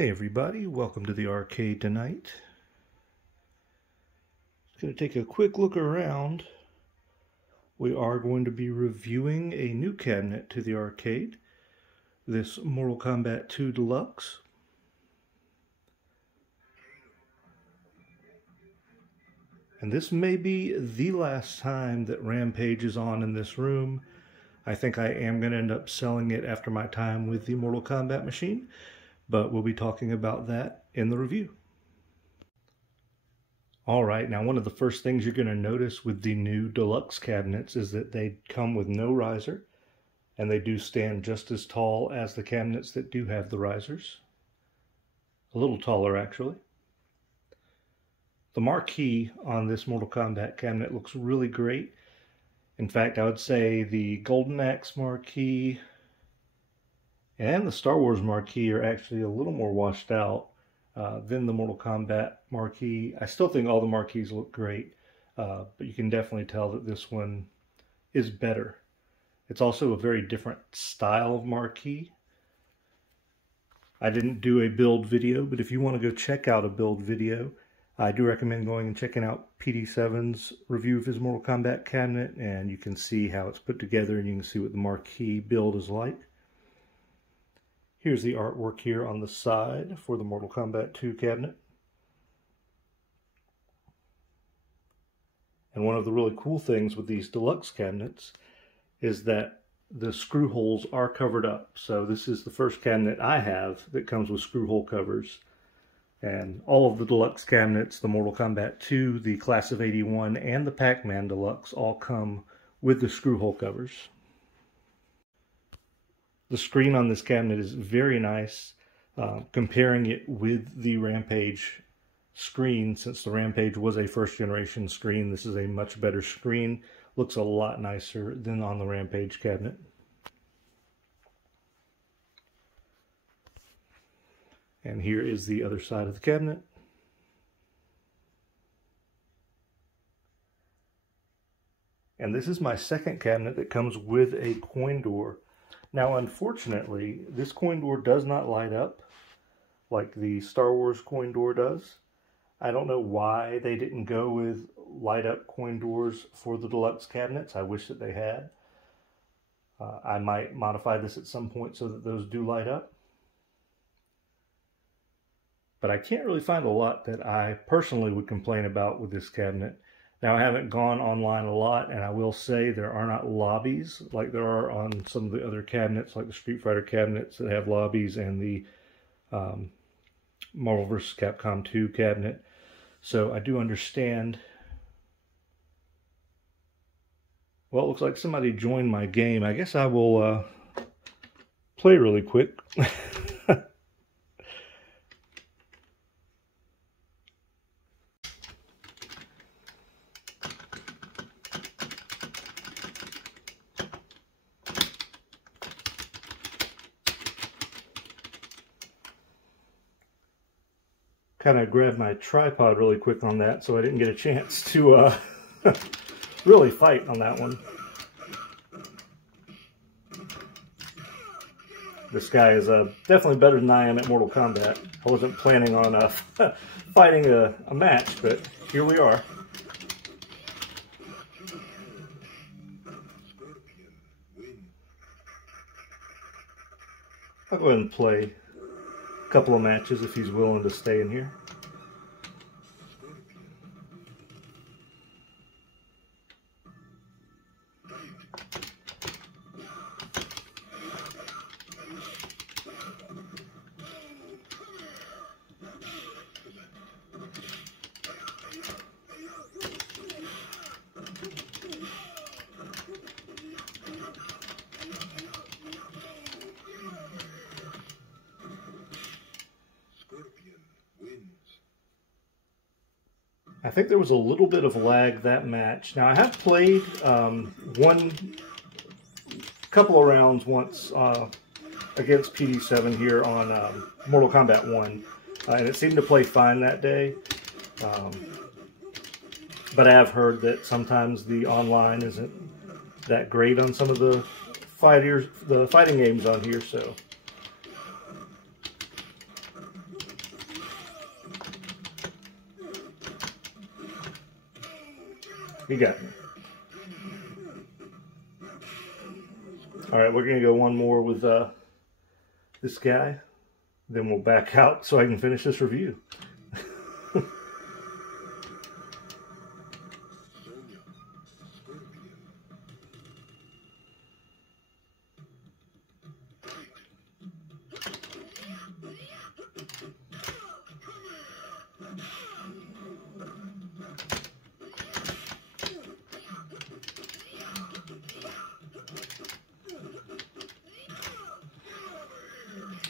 Hey everybody, welcome to the arcade tonight. Just going to take a quick look around. We are going to be reviewing a new cabinet to the arcade, this Mortal Kombat II Deluxe. And this may be the last time that Rampage is on in this room. I think I am going to end up selling it after my time with the Mortal Kombat machine, but we'll be talking about that in the review. Alright, now one of the first things you're going to notice with the new Deluxe cabinets is that they come with no riser, and they do stand just as tall as the cabinets that do have the risers. A little taller, actually. The marquee on this Mortal Kombat cabinet looks really great. In fact, I would say the Golden Axe marquee and the Star Wars marquee are actually a little more washed out than the Mortal Kombat marquee. I still think all the marquees look great, but you can definitely tell that this one is better. It's also a very different style of marquee. I didn't do a build video, but if you want to go check out a build video, I do recommend going and checking out PD7's review of his Mortal Kombat cabinet, and you can see how it's put together and you can see what the marquee build is like. Here's the artwork here on the side for the Mortal Kombat 2 cabinet. And one of the really cool things with these deluxe cabinets is that the screw holes are covered up. So this is the first cabinet I have that comes with screw hole covers. And all of the deluxe cabinets, the Mortal Kombat 2, the Class of 81, and the Pac-Man Deluxe all come with the screw hole covers. The screen on this cabinet is very nice. Comparing it with the Rampage screen, since the Rampage was a first generation screen, this is a much better screen. Looks a lot nicer than on the Rampage cabinet. And here is the other side of the cabinet. And this is my second cabinet that comes with a coin door. Now, unfortunately, this coin door does not light up like the Star Wars coin door does. I don't know why they didn't go with light up coin doors for the deluxe cabinets. I wish that they had. I might modify this at some point so that those do light up. But I can't really find a lot that I personally would complain about with this cabinet. Now, I haven't gone online a lot, and I will say there are not lobbies like there are on some of the other cabinets, like the Street Fighter cabinets that have lobbies, and the Marvel vs. Capcom 2 cabinet. So I do understand. Well, it looks like somebody joined my game. I guess I will play really quick. Kind of grabbed my tripod really quick on that, so I didn't get a chance to really fight on that one. This guy is definitely better than I am at Mortal Kombat. I wasn't planning on fighting a match, but here we are. I'll go ahead and play a couple of matches if he's willing to stay in here. I think there was a little bit of lag that match. Now, I have played couple of rounds once against PD7 here on Mortal Kombat 1, and it seemed to play fine that day. But I have heard that sometimes the online isn't that great on some of the fighting games on here, so You got me. Alright, we're going to go one more with this guy. Then we'll back out so I can finish this review.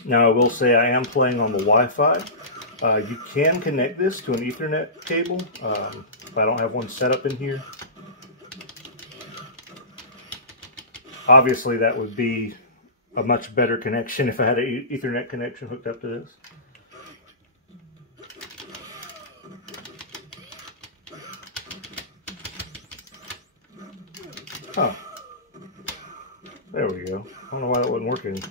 Now, I will say I am playing on the Wi-Fi. You can connect this to an Ethernet cable, if I don't have one set up in here. Obviously, that would be a much better connection if I had an Ethernet connection hooked up to this. Oh, there we go. I don't know why that wasn't working.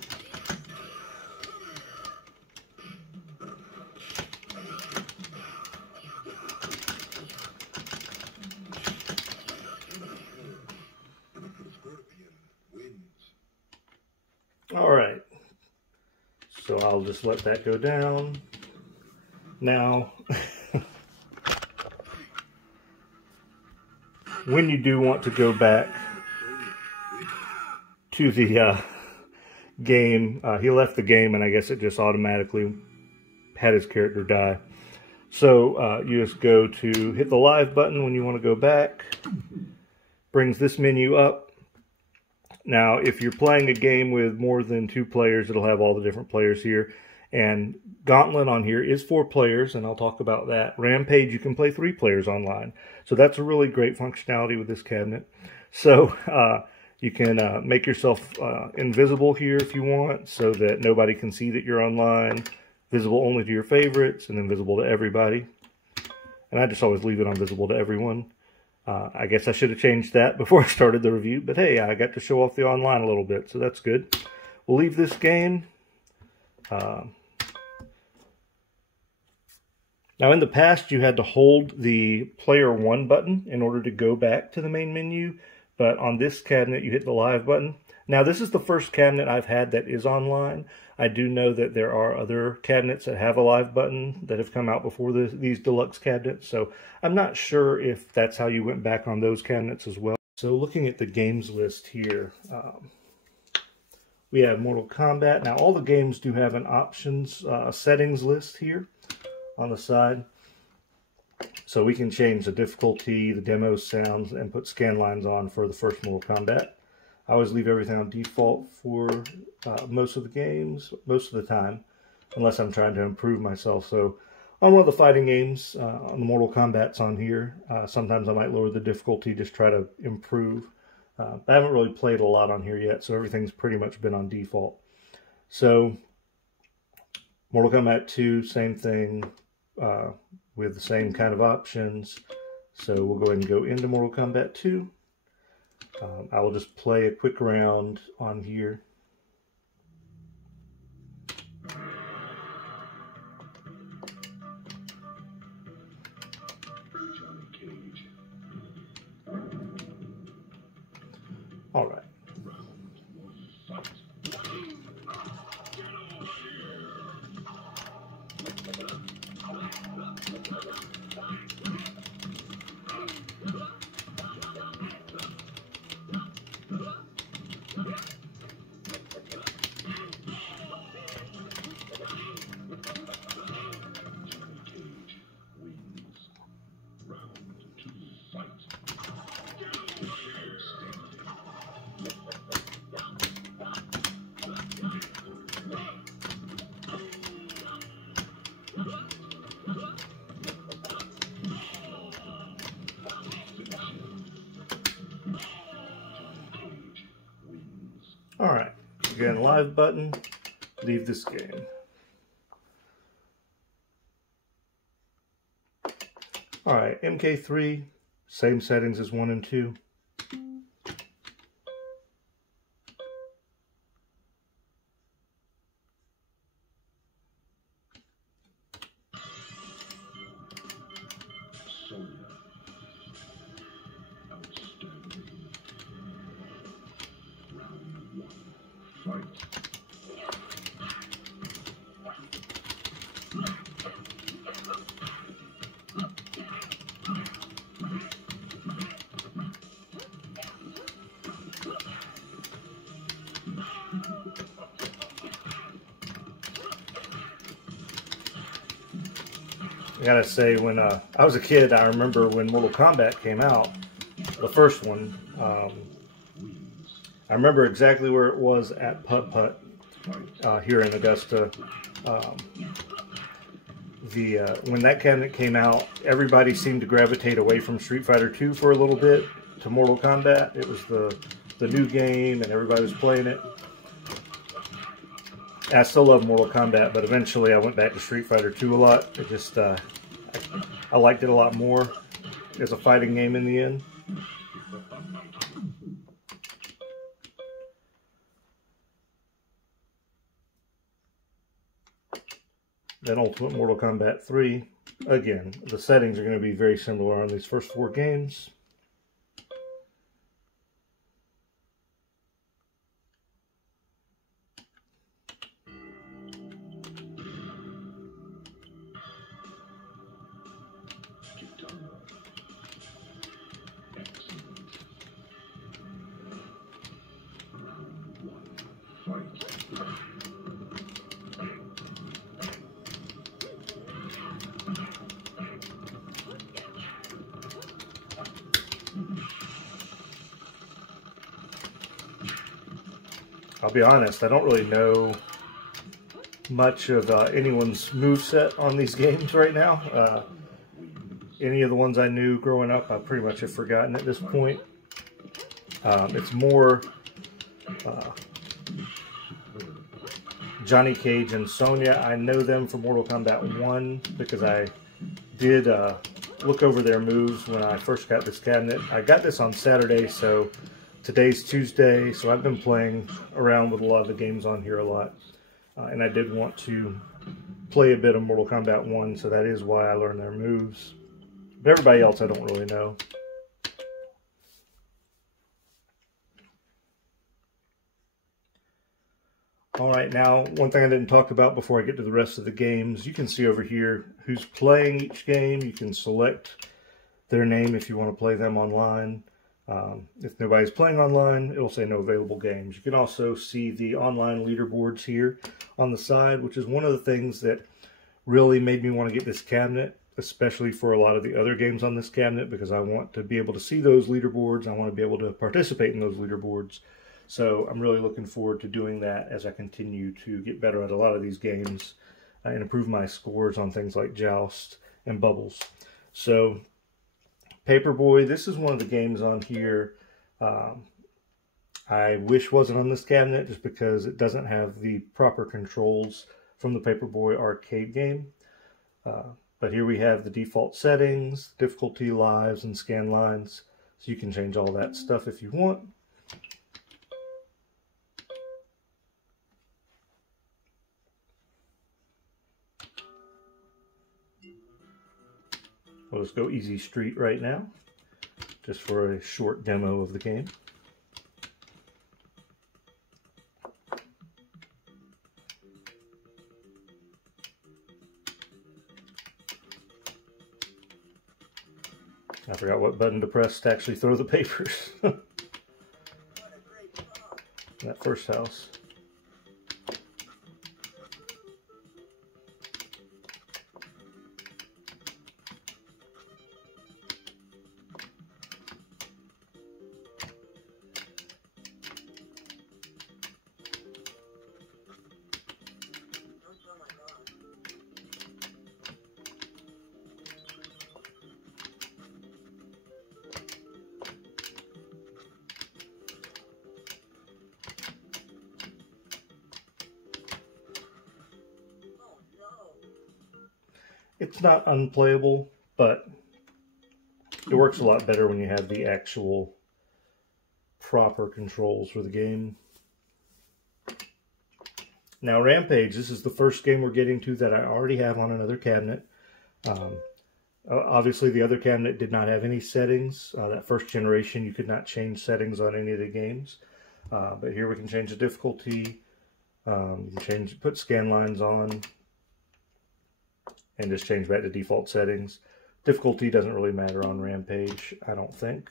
Alright, so I'll just let that go down. Now, when you do want to go back to the game, he left the game and I guess it just automatically had his character die. So you just go to hit the live button when you want to go back. Brings this menu up. Now, if you're playing a game with more than 2 players, it'll have all the different players here. And Gauntlet on here is 4 players, and I'll talk about that. Rampage, you can play 3 players online. So that's a really great functionality with this cabinet. So you can make yourself invisible here if you want, so that nobody can see that you're online. Visible only to your favorites, and invisible to everybody. And I just always leave it on visible to everyone. I guess I should have changed that before I started the review, but hey, I got to show off the online a little bit, so that's good. We'll leave this game. Now, in the past, you had to hold the Player 1 button in order to go back to the main menu, but on this cabinet, you hit the Live button. Now, this is the first cabinet I've had that is online. I do know that there are other cabinets that have a live button that have come out before these deluxe cabinets, so I'm not sure if that's how you went back on those cabinets as well. So looking at the games list here, we have Mortal Kombat. Now all the games do have an options settings list here on the side. So we can change the difficulty, the demo sounds, and put scan lines on for the first Mortal Kombat. I always leave everything on default for most of the games, most of the time, unless I'm trying to improve myself. So on one of the fighting games, on the Mortal Kombat's on here, sometimes I might lower the difficulty, just try to improve. I haven't really played a lot on here yet, so everything's pretty much been on default. So Mortal Kombat 2, same thing, with the same kind of options. So we'll go ahead and go into Mortal Kombat 2. I will just play a quick round on here. All right. Alright, again, live button, leave this game. Alright, MK3, same settings as 1 and 2. I gotta say, when I was a kid, I remember when Mortal Kombat came out, the first one. I remember exactly where it was at Putt Putt here in Augusta. When that cabinet came out, everybody seemed to gravitate away from Street Fighter II for a little bit to Mortal Kombat. It was the new game, and everybody was playing it. I still love Mortal Kombat, but eventually I went back to Street Fighter II a lot. It just I liked it a lot more as a fighting game in the end. Then Ultimate Mortal Kombat 3. Again, the settings are going to be very similar on these first 4 games. I'll be honest, I don't really know much of anyone's moveset on these games right now. Any of the ones I knew growing up, I pretty much have forgotten at this point. It's more Johnny Cage and Sonya. I know them from Mortal Kombat 1 because I did look over their moves when I first got this cabinet. I got this on Saturday, so today's Tuesday, so I've been playing around with a lot of the games on here a lot. And I did want to play a bit of Mortal Kombat 1, so that is why I learned their moves. But everybody else I don't really know. Alright, now one thing I didn't talk about before I get to the rest of the games, you can see over here who's playing each game. You can select their name if you want to play them online. If nobody's playing online, it'll say no available games. You can also see the online leaderboards here on the side, which is one of the things that really made me want to get this cabinet, especially for a lot of the other games on this cabinet, because I want to be able to see those leaderboards. I want to be able to participate in those leaderboards. So I'm really looking forward to doing that as I continue to get better at a lot of these games and improve my scores on things like Joust and Bubbles. So Paperboy, this is one of the games on here I wish wasn't on this cabinet just because it doesn't have the proper controls from the Paperboy arcade game. But here we have the default settings, difficulty, lives, and scan lines. So you can change all that stuff if you want. We'll just go easy street right now, just for a short demo of the game. I forgot what button to press to actually throw the papers. That first house. It's not unplayable, but it works a lot better when you have the actual proper controls for the game. Now Rampage, this is the first game we're getting to that I already have on another cabinet. Obviously the other cabinet did not have any settings. That first generation you could not change settings on any of the games. But here we can change the difficulty, you can put scan lines on, and just change back to default settings. Difficulty doesn't really matter on Rampage, I don't think.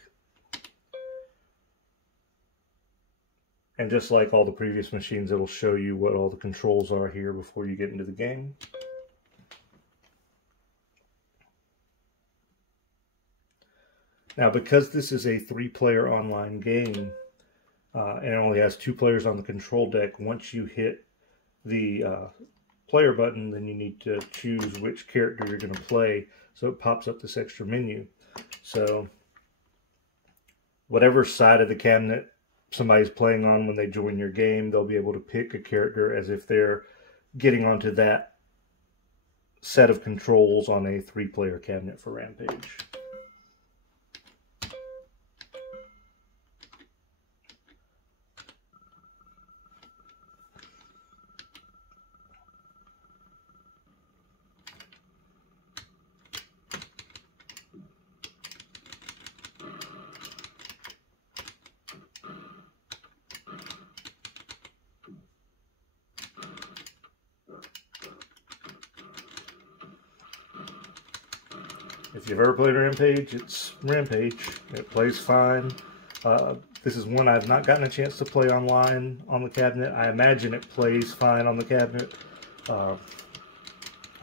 And just like all the previous machines, it'll show you what all the controls are here before you get into the game. Now, because this is a 3-player online game, and it only has 2 players on the control deck, once you hit the player button, then you need to choose which character you're going to play, so it pops up this extra menu. So whatever side of the cabinet somebody's playing on when they join your game, they'll be able to pick a character as if they're getting onto that set of controls on a 3-player cabinet for Rampage. If you've ever played Rampage, it's Rampage. It plays fine. This is one I've not gotten a chance to play online on the cabinet. I imagine it plays fine on the cabinet.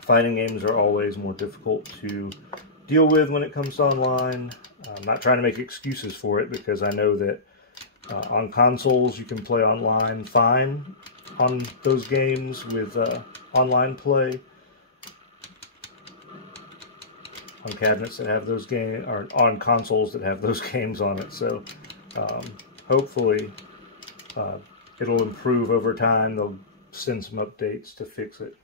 Fighting games are always more difficult to deal with when it comes to online. I'm not trying to make excuses for it, because I know that on consoles you can play online fine on those games with online play. On cabinets that have those games, or on consoles that have those games on it. So hopefully it'll improve over time. They'll send some updates to fix it.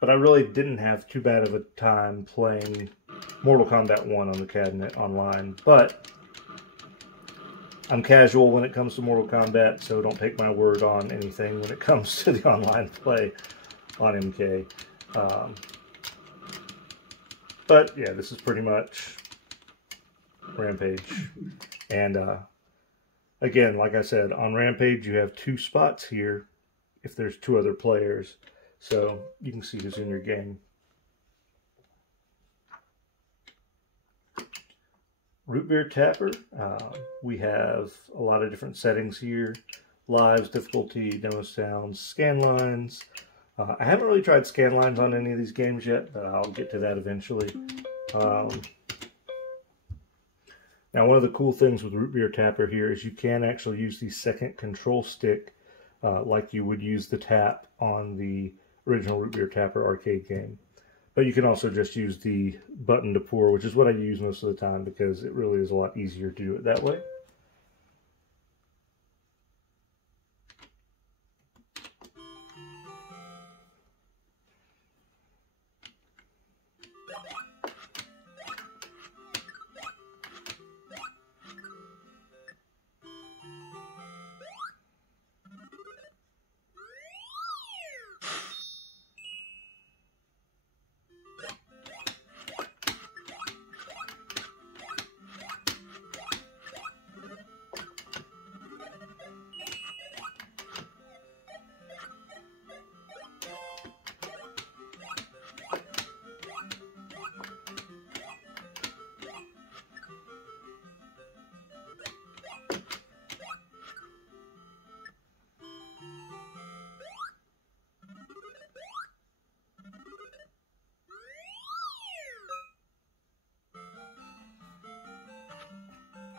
But I really didn't have too bad of a time playing Mortal Kombat 1 on the cabinet online. But I'm casual when it comes to Mortal Kombat, so don't take my word on anything when it comes to the online play on MK. But yeah, this is pretty much Rampage. And again, like I said, on Rampage you have 2 spots here if there's 2 other players. So you can see who's in your game. Root Beer Tapper. We have a lot of different settings here. Lives, difficulty, demo sounds, scan lines. I haven't really tried scan lines on any of these games yet, but I'll get to that eventually. Now, one of the cool things with Root Beer Tapper here is you can actually use the second control stick like you would use the tap on the original Root Beer Tapper arcade game. But you can also just use the button to pour, which is what I use most of the time because it really is a lot easier to do it that way.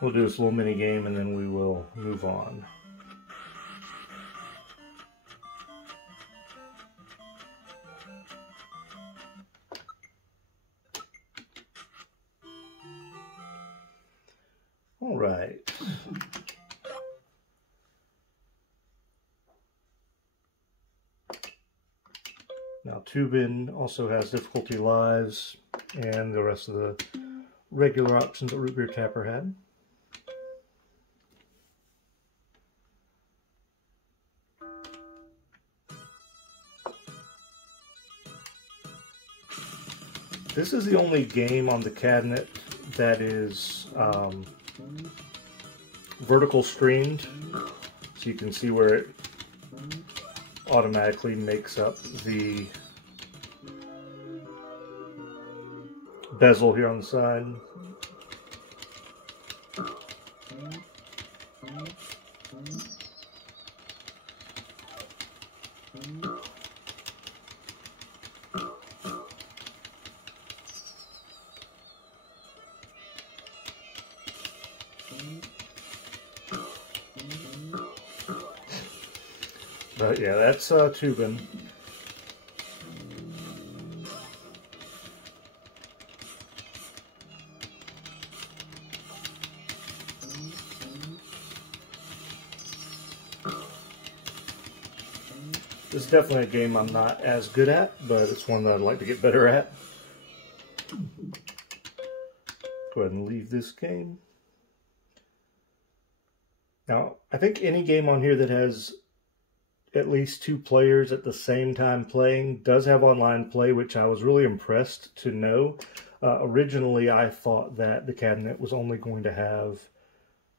We'll do this little mini game and then we will move on. All right. Now Tubin also has difficulty lives and the rest of the regular options that Root Beer Tapper had. This is the only game on the cabinet that is vertical streamed, so you can see where it automatically makes up the bezel here on the side. Yeah, that's tubing. This is definitely a game I'm not as good at, but it's one that I'd like to get better at. Go ahead and leave this game. Now, I think any game on here that has at least 2 players at the same time playing does have online play, which I was really impressed to know. Originally, I thought that the cabinet was only going to have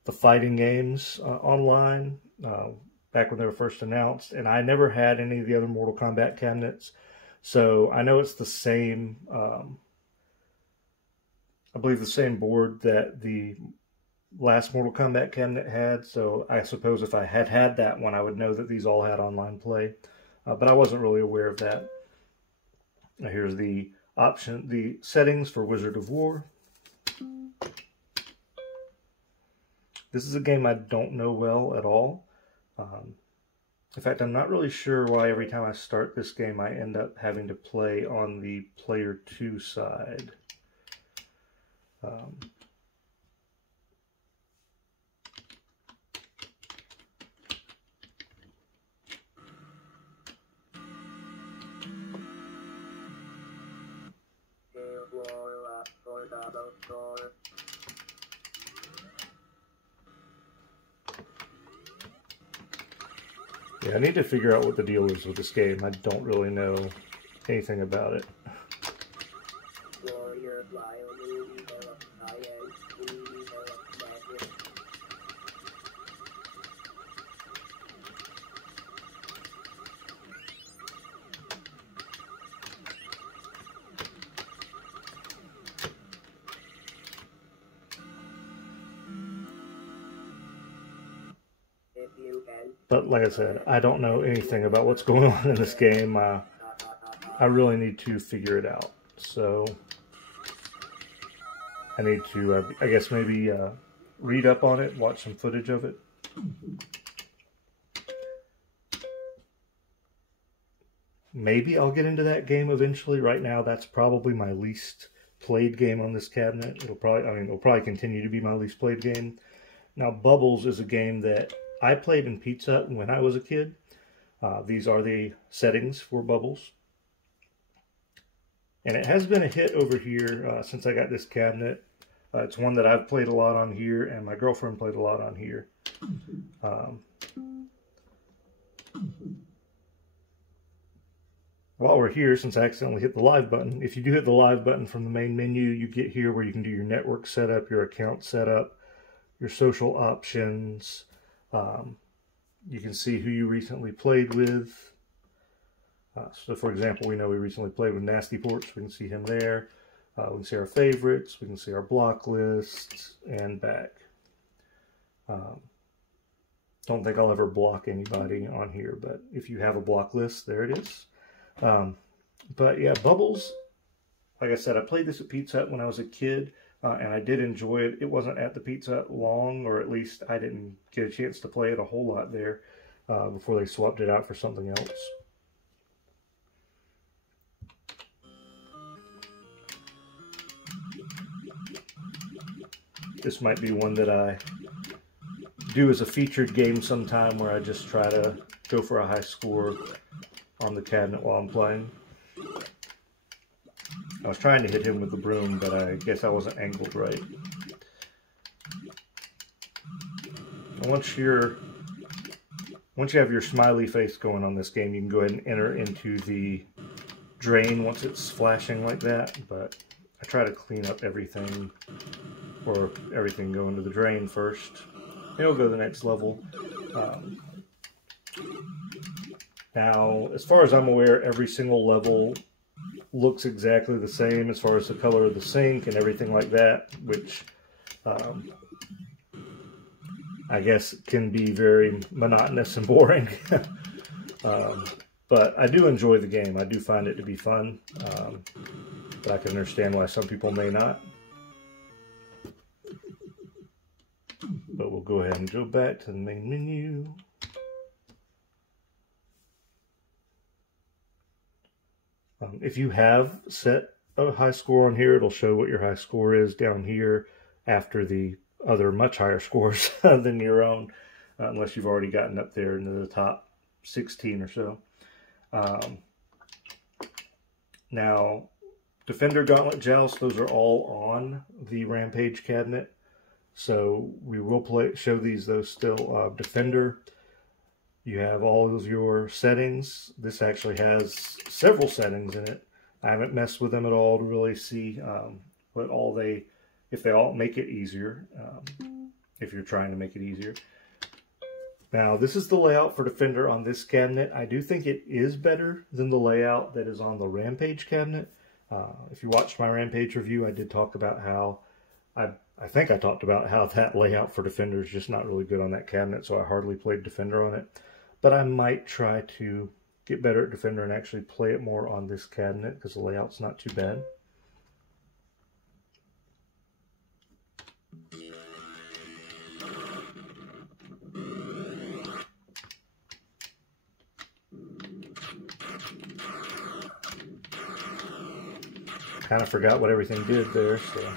the fighting games online, back when they were first announced, and I never had any of the other Mortal Kombat cabinets. So I know it's the same, I believe the same board that the last Mortal Kombat cabinet had, so I suppose if I had had that one, I would know that these all had online play, but I wasn't really aware of that. Now here's the settings for Wizard of War. This is a game I don't know well at all. In fact, I'm not really sure why every time I start this game I end up having to play on the player 2 side. Yeah, I need to figure out what the deal is with this game. I don't really know anything about it. But like I said, I don't know anything about what's going on in this game. I really need to figure it out. So I need to, I guess maybe read up on it, watch some footage of it. Maybe I'll get into that game eventually. Right now, that's probably my least played game on this cabinet. It'll probably continue to be my least played game. Now, Bubbles is a game that I played in Pizza Hut when I was a kid. These are the settings for Bubbles. And it has been a hit over here since I got this cabinet. It's one that I've played a lot on here, and my girlfriend played a lot on here. While we're here, since I accidentally hit the live button, if you do hit the live button from the main menu, you get here where you can do your network setup, your account setup, your social options. You can see who you recently played with. So for example, we know we recently played with Nasty Ports. We can see him there. We can see our favorites. We can see our block lists and back. Don't think I'll ever block anybody on here, but if you have a block list, there it is. But yeah, Bubbles, like I said, I played this at Pizza Hut when I was a kid. And I did enjoy it. It wasn't at the Pizza Hut long, or at least I didn't get a chance to play it a whole lot there before they swapped it out for something else. This might be one that I do as a featured game sometime, where I just try to go for a high score on the cabinet while I'm playing. I was trying to hit him with the broom, but I guess I wasn't angled right. Once you have your smiley face going on this game, you can go ahead and enter into the drain once it's flashing like that. But I try to clean up everything, or everything go into the drain first. Then it'll go to the next level. Now, as far as I'm aware, every single level looks exactly the same as far as the color of the sink and everything like that, which I guess can be very monotonous and boring. But I do enjoy the game. I do find it to be fun, but I can understand why some people may not. But we'll go ahead and go back to the main menu. If you have set a high score on here, it'll show what your high score is down here after the other much higher scores than your own, unless you've already gotten up there into the top 16 or so. Now, Defender, Gauntlet, Joust, those are all on the Rampage cabinet. So we will show these though still. Defender, you have all of your settings. This actually has several settings in it. I haven't messed with them at all to really see if they all make it easier, if you're trying to make it easier. Now, this is the layout for Defender on this cabinet. I do think it is better than the layout that is on the Rampage cabinet. If you watched my Rampage review, I did talk about how, I think I talked about how that layout for Defender is just not really good on that cabinet, so I hardly played Defender on it. But I might try to get better at Defender and actually play it more on this cabinet, because the layout's not too bad. Kind of forgot what everything did there, so.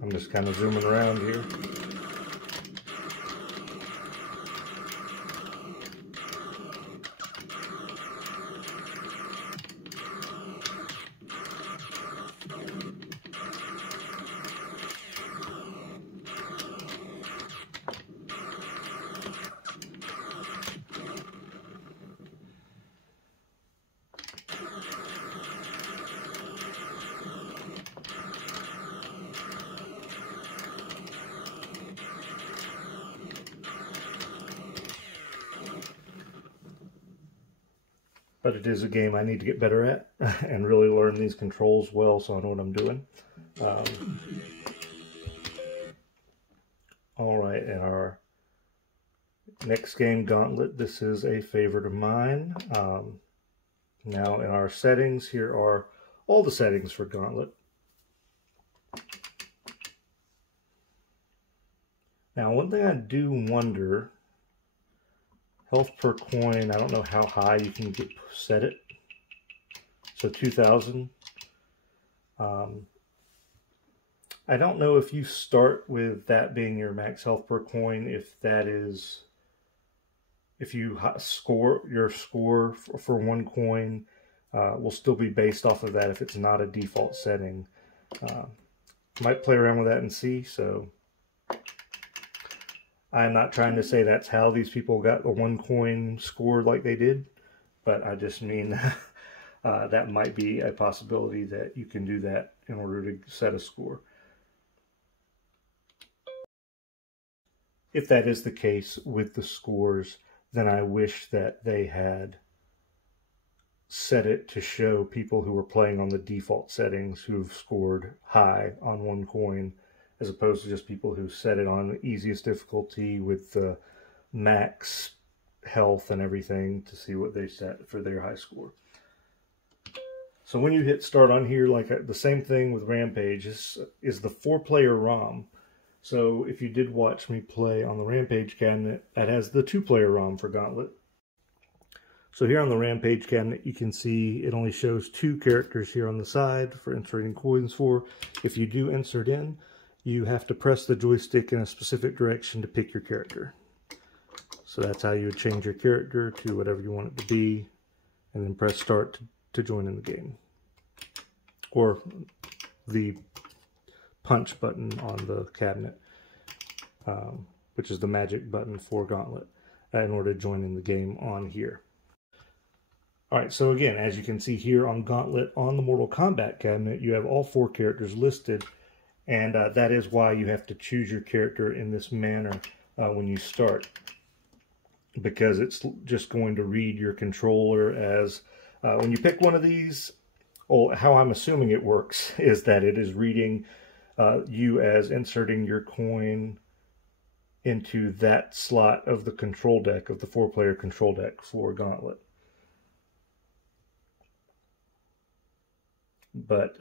I'm just kind of zooming around here. But it is a game I need to get better at and really learn these controls well so I know what I'm doing. All right, and our next game, Gauntlet, this is a favorite of mine. Now in our settings, here are all the settings for Gauntlet. Now one thing I do wonder, health per coin, I don't know how high you can set it. So 2,000. I don't know if you start with that being your max health per coin, if you score, your score for one coin will still be based off of that if it's not a default setting. Might play around with that and see, so. I'm not trying to say that's how these people got the one coin scored like they did, but I just mean that might be a possibility that you can do that in order to set a score. If that is the case with the scores, then I wish that they had set it to show people who were playing on the default settings who've scored high on one coin, as opposed to just people who set it on the easiest difficulty with the max health and everything to see what they set for their high score. So when you hit start on here, like the same thing with Rampage, is the 4-player ROM. So if you did watch me play on the Rampage cabinet, that has the 2-player ROM for Gauntlet. So here on the Rampage cabinet, you can see it only shows 2 characters here on the side for inserting coins for. If you do insert in, you have to press the joystick in a specific direction to pick your character. So that's how you would change your character to whatever you want it to be, and then press start to join in the game. Or the punch button on the cabinet, which is the magic button for Gauntlet, in order to join in the game on here. Alright, so again, as you can see here on Gauntlet, on the Mortal Kombat cabinet, you have all 4 characters listed. And that is why you have to choose your character in this manner when you start. Because it's just going to read your controller as, when you pick one of these, how I'm assuming it works is that it is reading you as inserting your coin into that slot of the control deck, of the 4-player control deck for Gauntlet. But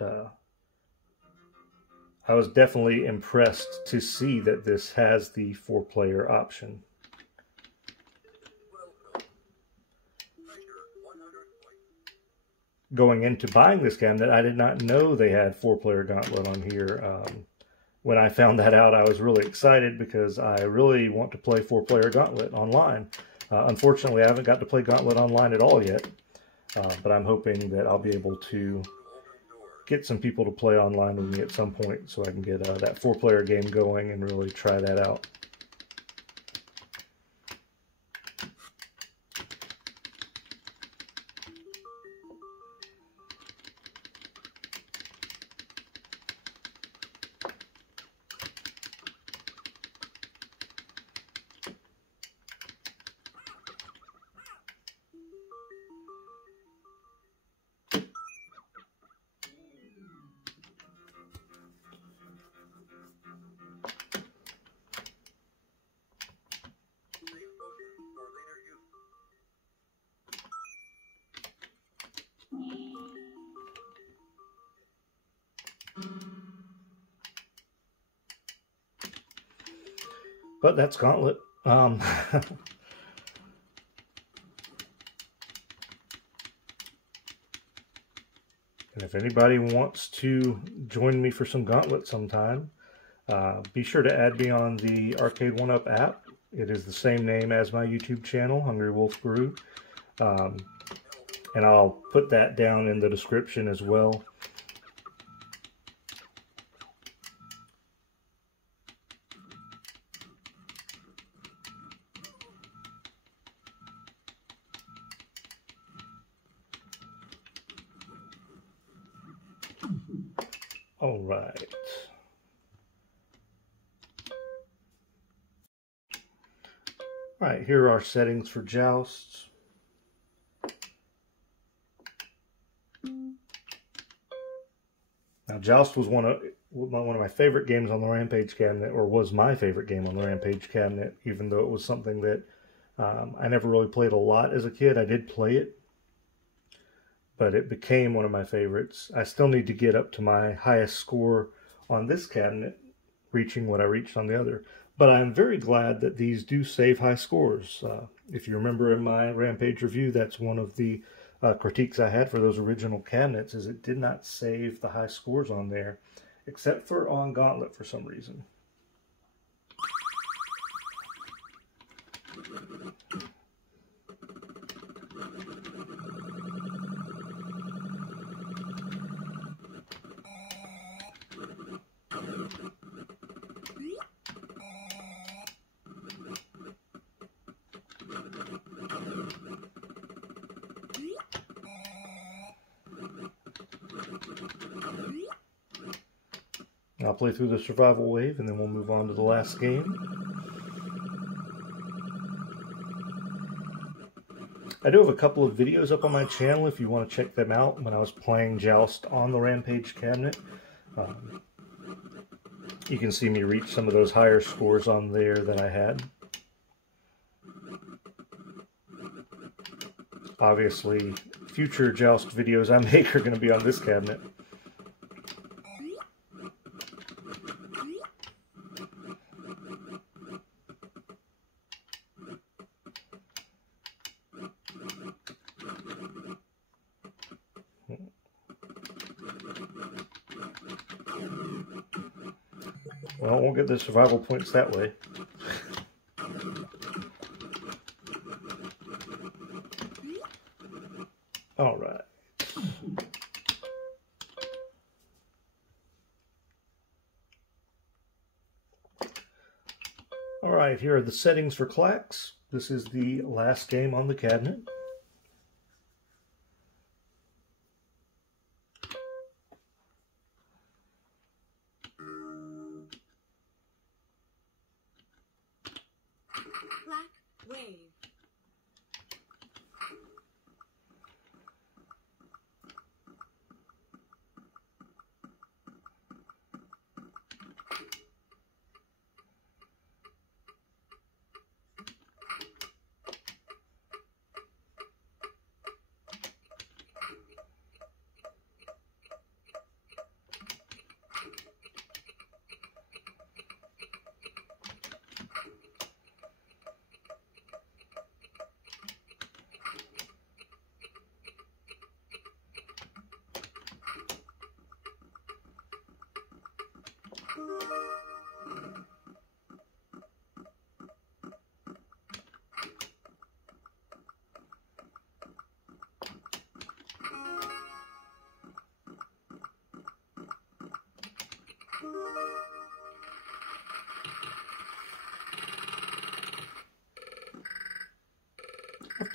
I was definitely impressed to see that this has the 4-player option. Going into buying this cabinet, I did not know they had 4-player Gauntlet on here. When I found that out, I was really excited because I really want to play 4-player Gauntlet online. Unfortunately, I haven't got to play Gauntlet online at all yet, but I'm hoping that I'll be able to get some people to play online with me at some point so I can get that 4-player game going and really try that out. But that's Gauntlet. And if anybody wants to join me for some Gauntlet sometime, be sure to add me on the Arcade1up app. It is the same name as my YouTube channel, HungrywolfGarou. And I'll put that down in the description as well. All right. All right, here are our settings for Joust. Now, Joust was one of my favorite games on the Rampage cabinet, or was my favorite game on the Rampage cabinet, even though it was something that I never really played a lot as a kid. I did play it, but it became one of my favorites. I still need to get up to my highest score on this cabinet, reaching what I reached on the other. But I'm very glad that these do save high scores. If you remember in my Rampage review, that's one of the critiques I had for those original cabinets, is it did not save the high scores on there, except for on Gauntlet for some reason. I'll play through the survival wave and then we'll move on to the last game. I do have a couple of videos up on my channel if you want to check them out when I was playing Joust on the Rampage cabinet. You can see me reach some of those higher scores on there that I had. Obviously, future Joust videos I make are going to be on this cabinet. Well, I won't get the survival points that way. All right. All right, here are the settings for Clax. This is the last game on the cabinet. Wave.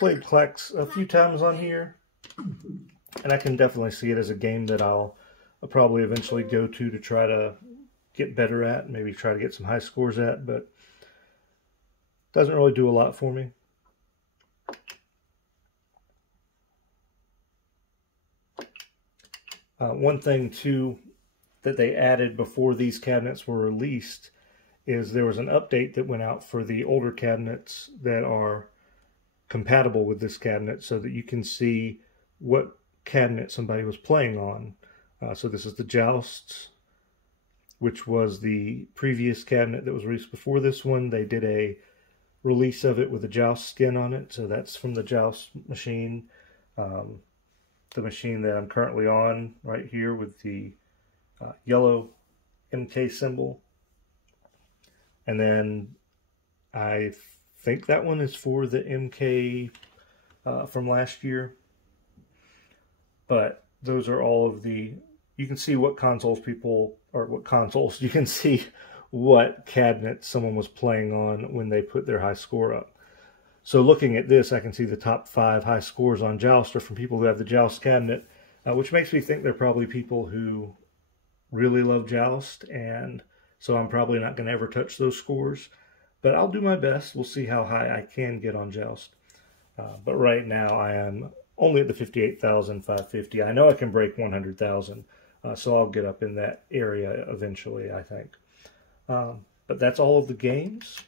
played Klex a few times on here, and I can definitely see it as a game that I'll probably eventually go to try to get better at, maybe try to get some high scores at, but doesn't really do a lot for me. One thing too that they added before these cabinets were released is there was an update that went out for the older cabinets that are compatible with this cabinet so that you can see what cabinet somebody was playing on. So this is the Joust, which was the previous cabinet that was released before this one. They did a release of it with a Joust skin on it, so that's from the Joust machine. The machine that I'm currently on right here with the yellow MK symbol. And then I think that one is for the MK from last year. But those are all of the, you can see what consoles people, or what consoles, you can see what cabinet someone was playing on when they put their high score up. So looking at this, I can see the top 5 high scores on Joust are from people who have the Joust cabinet, which makes me think they're probably people who really love Joust, and so I'm probably not going to ever touch those scores. But I'll do my best. We'll see how high I can get on Joust. But right now I am only at the 58,550. I know I can break 100,000, so I'll get up in that area eventually, I think. But that's all of the games.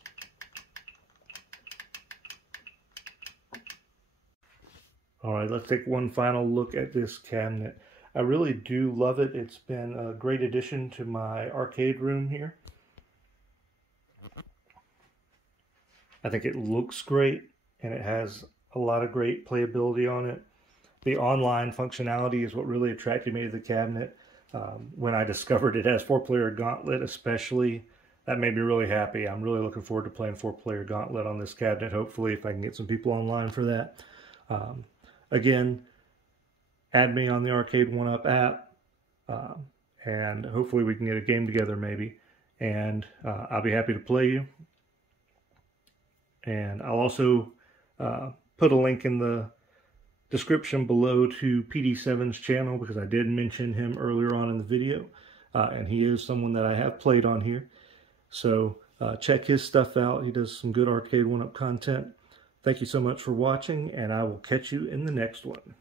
All right, let's take one final look at this cabinet. I really do love it. It's been a great addition to my arcade room here. I think it looks great, and it has a lot of great playability on it. The online functionality is what really attracted me to the cabinet. When I discovered it has 4-player Gauntlet especially, that made me really happy. I'm really looking forward to playing 4-player Gauntlet on this cabinet, hopefully, if I can get some people online for that. Again, add me on the Arcade1up app, and hopefully we can get a game together maybe, and I'll be happy to play you. And I'll also put a link in the description below to PD7's channel, because I did mention him earlier on in the video, and he is someone that I have played on here. So check his stuff out. He does some good Arcade1up content. Thank you so much for watching, and I will catch you in the next one.